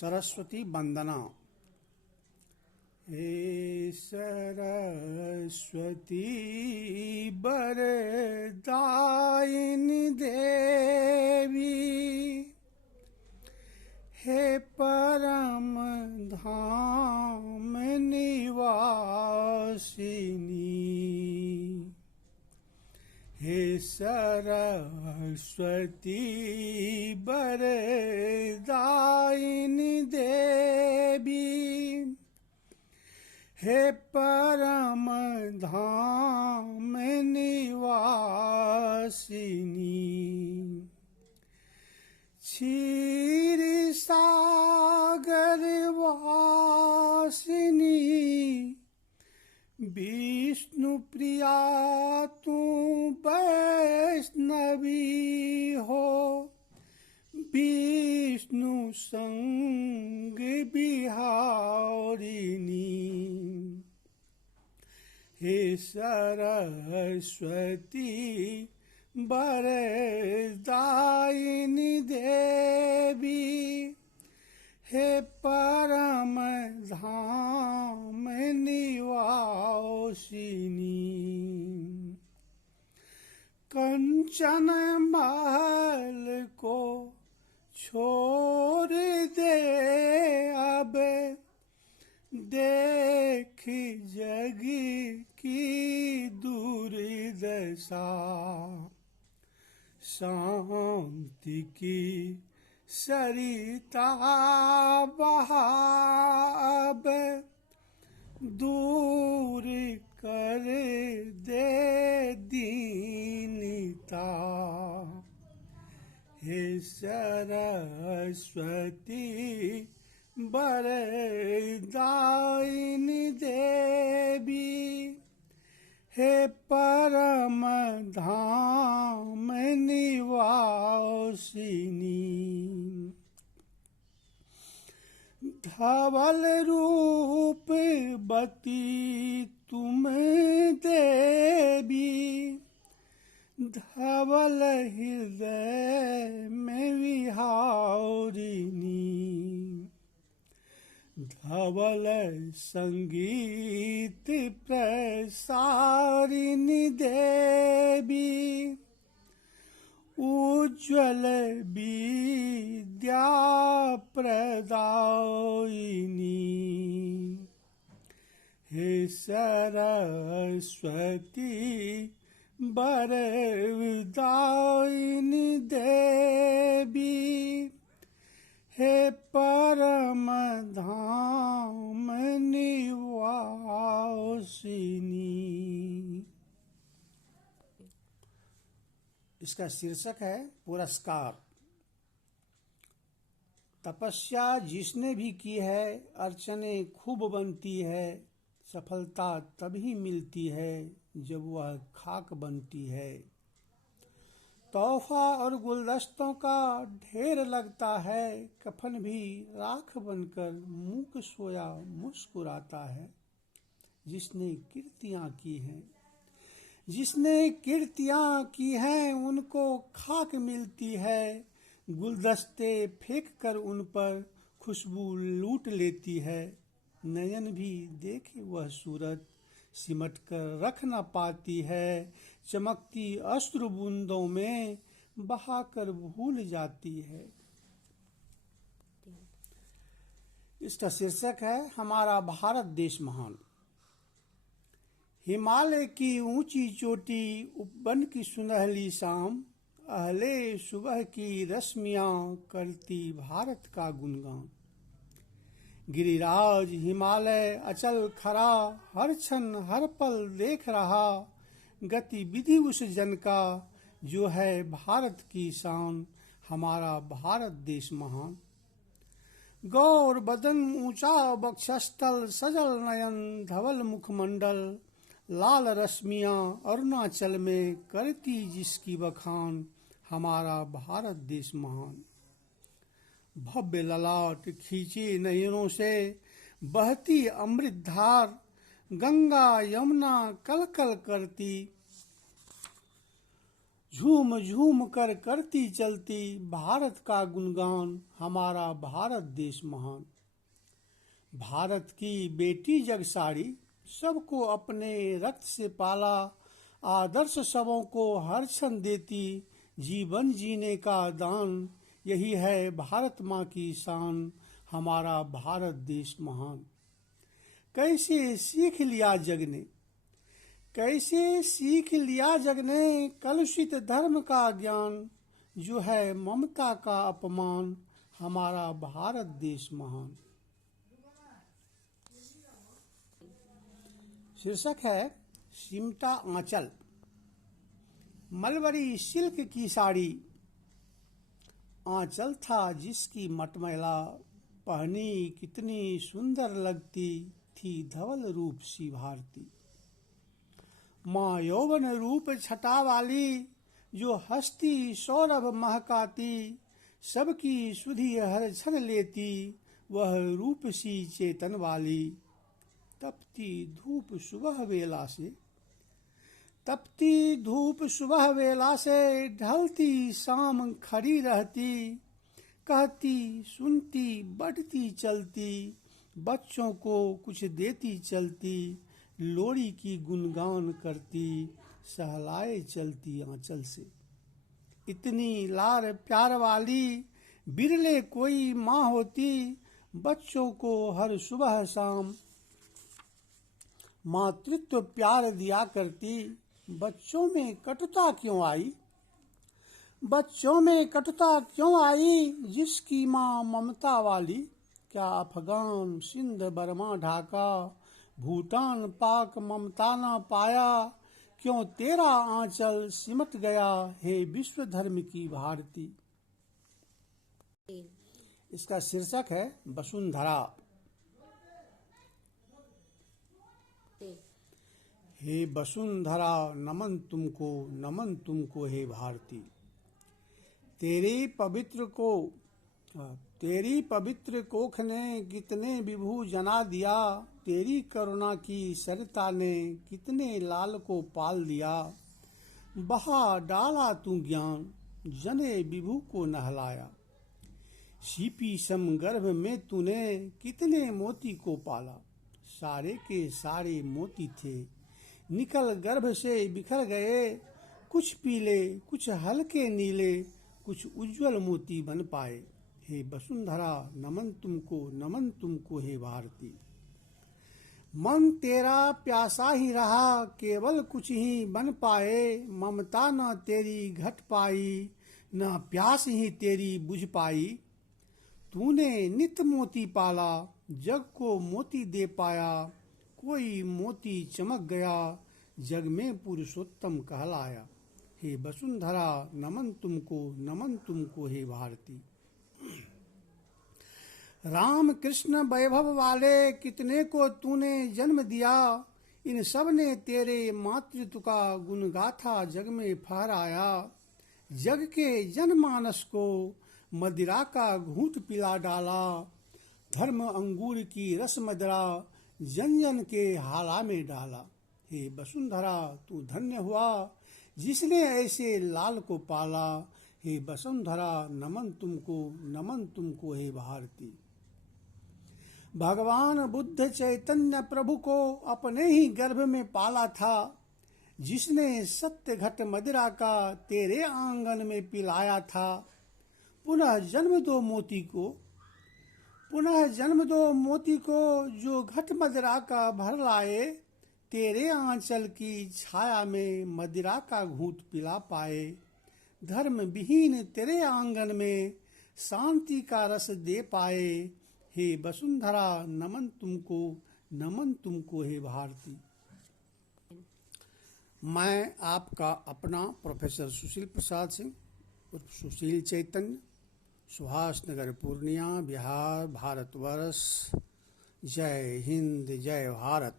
सरस्वती वंदना। हे सरस्वती वरदायिनी देवी, हे परम धाम निवासिनी, हे सरस्वती वरदायिनी देवी, हे परम धाम निवासिनी, क्षीर सागर वासिनी, विष्णु प्रिया तू वैष्णवी हो, विष्णु संग बिहारिणी, हे सरस्वती वरदायिनी देवी, हे परम धाम निवासिनी, कंचन महल को छोड़ दे अब, देख जग की दुर्दशा, शांति की सरिता बहाव, दूर कर दे दीनता, हे सरस्वती वरदायिनी देवी, हे परम धाम निवासिनी, धवल रूपवती तुम देवी, धवल हृदय में विहारिणी, धवल संगीत प्रसारिणी देवी, उज्ज्वल विद्या प्रदायिनी, हे सरस्वती वरदायिनी देवी, हे परम धाम निवासिनी। इसका शीर्षक है पुरस्कार। तपस्या जिसने भी की है, अर्चने खूब बनती है, सफलता तभी मिलती है जब वह खाक बनती है। तोहफा और गुलदस्तों का ढेर लगता है, कफन भी राख बनकर मूक सोया मुस्कुराता है। जिसने कीर्तियां की हैं, जिसने कीर्तियां की हैं, उनको खाक मिलती है, गुलदस्ते फेंक कर उन पर खुशबू लूट लेती है। नयन भी देखे वह सूरत, सिमट कर रख न पाती है, चमकती अश्रु बूंदों में बहाकर भूल जाती है। इसका शीर्षक है हमारा भारत देश महान। हिमालय की ऊंची चोटी, उपवन की सुनहली शाम, अहले सुबह की रश्मियां करती भारत का गुणगान। गिरिराज हिमालय अचल खड़ा, हर क्षण हर पल देख रहा, गतिविधि उस जन का जो है भारत की शान, हमारा भारत देश महान। गौर बदन ऊंचा वक्षस्थल, सजल नयन धवल मुखमंडल, लाल रश्मियां अरुणाचल में करती जिसकी बखान, हमारा भारत देश महान। भव्य ललाट खींची नयनों से बहती अमृत धार, गंगा यमुना कल कल करती, झूम झूम कर करती चलती भारत का गुणगान, हमारा भारत देश महान। भारत की बेटी जग सारी, सबको अपने रक्त से पाला, आदर्श सबों को हर क्षण देती, जीवन जीने का दान। यही है भारत माँ की शान, हमारा भारत देश महान। कैसे सीख लिया जग ने, कैसे सीख लिया जग ने कलुषित धर्म का ज्ञान, जो है ममता का अपमान, हमारा भारत देश महान। शीर्षक है सिमटा आंचल। मलबरी सिल्क की साड़ी, आंचल था जिसकी मटमैला, पहनी कितनी सुंदर लगती थी धवल रूप सी भारती। माँ यौवन रूप छटा वाली, जो हस्ती सौरभ महकाती, सबकी सुधि हर क्षण लेती, वह रूप सी चेतन वाली। तपती धूप सुबह वेला से, तपती धूप सुबह वेला से, ढलती शाम खड़ी रहती, कहती सुनती बढ़ती चलती, बच्चों को कुछ देती चलती, लोरी की गुणगान करती, सहलाए चलती आंचल से। इतनी लार प्यार वाली बिरले कोई माँ होती, बच्चों को हर सुबह शाम मातृत्व प्यार दिया करती। बच्चों में कटुता क्यों आई, बच्चों में कटुता क्यों आई, जिसकी माँ ममता वाली। क्या अफगान सिंध बर्मा ढाका, भूटान पाक ममता न पाया, क्यों तेरा आंचल सिमट गया, हे विश्व धर्म की भारती। इसका शीर्षक है वसुंधरा। हे वसुंधरा नमन तुमको हे भारती। तेरी पवित्र कोख ने कितने विभू जना दिया, तेरी करुणा की सरिता ने कितने लाल को पाल दिया। बहा डाला तू ज्ञान, जने विभू को नहलाया, सीपी सम गर्भ में तूने कितने मोती को पाला। सारे के सारे मोती थे, निकल गर्भ से बिखर गए, कुछ पीले कुछ हल्के नीले, कुछ उज्जवल मोती बन पाए। हे वसुंधरा नमन तुमको हे भारती। मन तेरा प्यासा ही रहा, केवल कुछ ही बन पाए, ममता न तेरी घट पाई, न प्यास ही तेरी बुझ पाई। तूने नित मोती पाला, जग को मोती दे पाया, कोई मोती चमक गया, जग में पुरुषोत्तम कहलाया। हे वसुंधरा नमन तुमको हे भारती। राम कृष्ण वैभव वाले कितने को तूने जन्म दिया, इन सब ने तेरे मातृत्व का गुण गाथा जग में फहराया। जग के जनमानस को मदिरा का घूंट पिला डाला, धर्म अंगूर की रस मदिरा जन जन के हाला में डाला। हे वसुंधरा तू धन्य हुआ, जिसने ऐसे लाल को पाला। हे वसुंधरा नमन तुमको हे भारती। भगवान बुद्ध चैतन्य प्रभु को अपने ही गर्भ में पाला था, जिसने सत्य घट मदिरा का तेरे आंगन में पिलाया था। पुनः जन्म दो मोती को जो घट मदिरा का भर लाए, तेरे आंचल की छाया में मदिरा का घूंट पिला पाए। धर्म विहीन तेरे आंगन में शांति का रस दे पाए। हे वसुंधरा नमन तुमको हे भारती। मैं आपका अपना प्रोफेसर सुशील प्रसाद सिंह उर्फ सुशील चैतन्य, सुभाष नगर पूर्णिया, बिहार, भारतवर्ष। जय हिंद, जय भारत।